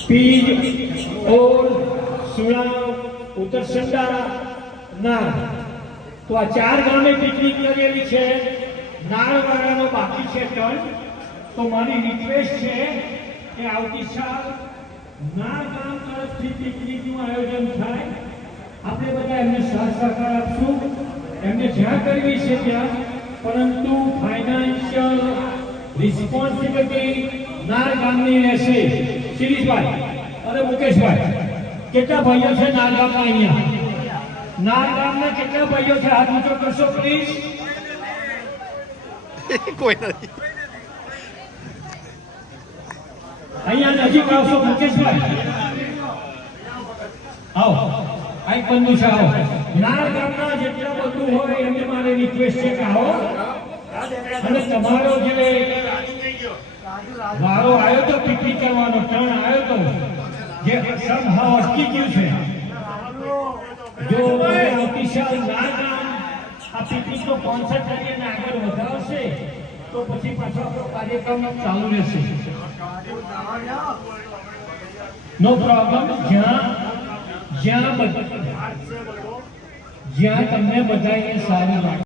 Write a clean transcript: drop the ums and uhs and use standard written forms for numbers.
Ps और सुना उतरसंडा नार तो आ 4 गामे पिकनिक करेली छे नारवाड़ानो बाकी छे टर्न तो मारी रिक्वेस्ट छे કે આવતી સાલ નાર ગામ તરફથી પિકનિકનું આયોજન થાય આપણે બધા એમને સાથ સહકાર આપશું એમને જ્યાં કરવી છે ત્યાં પરંતુ ફાઇનાન્શિયલ રિસ્પોન્સિબિલિટી નાર ગામની રહેશે શિરીષભાઈ અને મુકેશભાઈ કેટલા ભાઈઓ છે નાર ગામના અહીંયા નાર ગામના કેટલા ભાઈઓ છે હાથ ઊંચો કરશો પ્લીઝ કોઈ નથી અહીંયા નજીક આવશો મુકેશભાઈ આવો આઈ પન્નુ છે આવો નાર ગામના જેટલા બધું હોય એમને મારે રિક્વેસ્ટ છે કે આવો અને તમારો જે વારો આવ્યો તો પિકનિક કરવાનો ટર્ન આવ્યો તો જે સમહાવ અટકી ગયું છે જો આવતી સાલ નાર ગામ આ પિકનિકનો કોન્સેપ્ટ કરીને આગળ વધારશે તો પછી પાછો આપણો કાર્યક્રમ ચાલુ રહેશે નો પ્રોબ્લેમ જ્યાં તમને બધાને સારું લાગે